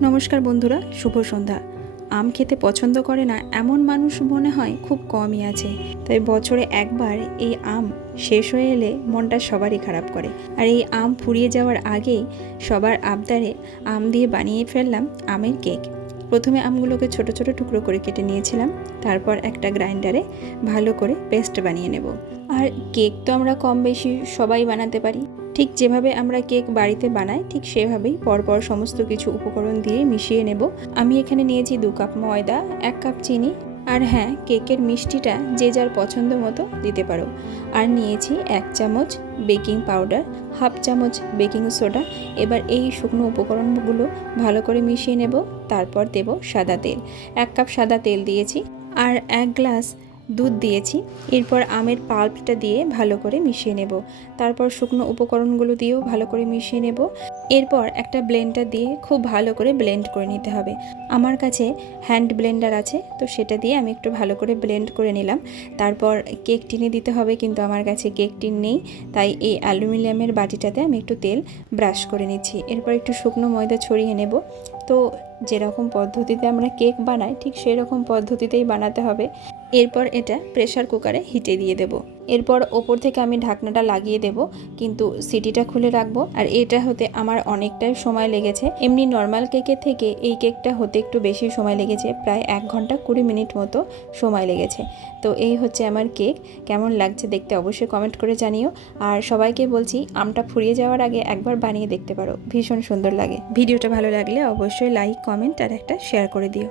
নমস্কার বন্ধুরা, শুভ সন্ধ্যা। আম খেতে পছন্দ করে না এমন মানুষ মনে হয় খুব কমই আছে। তাই বছরে একবার এই আম শেষ হয়ে এলে মনটা সবারই খারাপ করে। আর এই আম ফুরিয়ে যাওয়ার আগেই সবার আবদারে আম দিয়ে বানিয়ে ফেললাম আমের কেক। প্রথমে আমগুলোকে ছোট ছোট টুকরো করে কেটে নিয়েছিলাম, তারপর একটা গ্রাইন্ডারে ভালো করে পেস্ট বানিয়ে নেব। আর কেক তো আমরা কম বেশি সবাই বানাতে পারি। ঠিক যেভাবে আমরা কেক বাড়িতে বানাই ঠিক সেভাবেই পরপর সমস্ত কিছু উপকরণ দিয়ে মিশিয়ে নেব। আমি এখানে নিয়েছি 2 কাপ ময়দা, 1 কাপ চিনি, আর হ্যাঁ, কেকের মিষ্টিটা যে যার পছন্দ মতো দিতে পারো। আর নিয়েছি 1 চামচ বেকিং পাউডার, হাফ চামচ বেকিং সোডা। এবার এই শুকনো উপকরণগুলো ভালো করে মিশিয়ে নেব। তারপর দেব সাদা তেল, 1 কাপ সাদা তেল দিয়েছি, আর 1 গ্লাস দুধ দিয়েছি। এরপর আমের পাল্পটা দিয়ে ভালো করে মিশিয়ে নেব। তারপর শুকনো উপকরণগুলো দিয়েও ভালো করে মিশিয়ে নেব। এরপর একটা ব্লেন্ডার দিয়ে খুব ভালো করে ব্লেন্ড করে নিতে হবে। আমার কাছে হ্যান্ড ব্লেন্ডার আছে, তো সেটা দিয়ে আমি একটু ভালো করে ব্লেন্ড করে নিলাম। তারপর কেক টিনে দিতে হবে, কিন্তু আমার কাছে কেক টিন নেই, তাই এই অ্যালুমিনিয়ামের বাটিটাতে আমি একটু তেল ব্রাশ করে নিচ্ছি। এরপর একটু শুকনো ময়দা ছড়িয়ে নেব। তো যেরকম পদ্ধতিতে আমরা কেক বানাই ঠিক সেই রকম পদ্ধতিতেই বানাতে হবে। এরপর এটা প্রেসার কুকারে হিটে দিয়ে দেব। এরপর ওপর থেকে আমি ঢাকনাটা লাগিয়ে দেব, কিন্তু সিটিটা খুলে রাখবো। আর এটা হতে আমার অনেকটাই সময় লেগেছে। এমনি নর্মাল কেকের থেকে এই কেকটা হতে একটু বেশি সময় লেগেছে, প্রায় 1 ঘন্টা 20 মিনিট মতো সময় লেগেছে। তো এই হচ্ছে আমার কেক। কেমন লাগছে দেখতে অবশ্যই কমেন্ট করে জানিও। আর সবাইকে বলছি, আমটা ফুরিয়ে যাওয়ার আগে একবার বানিয়ে দেখতে পারো, ভীষণ সুন্দর লাগে। ভিডিওটা ভালো লাগলে অবশ্যই লাইক, কমেন্ট আর একটা শেয়ার করে দিও।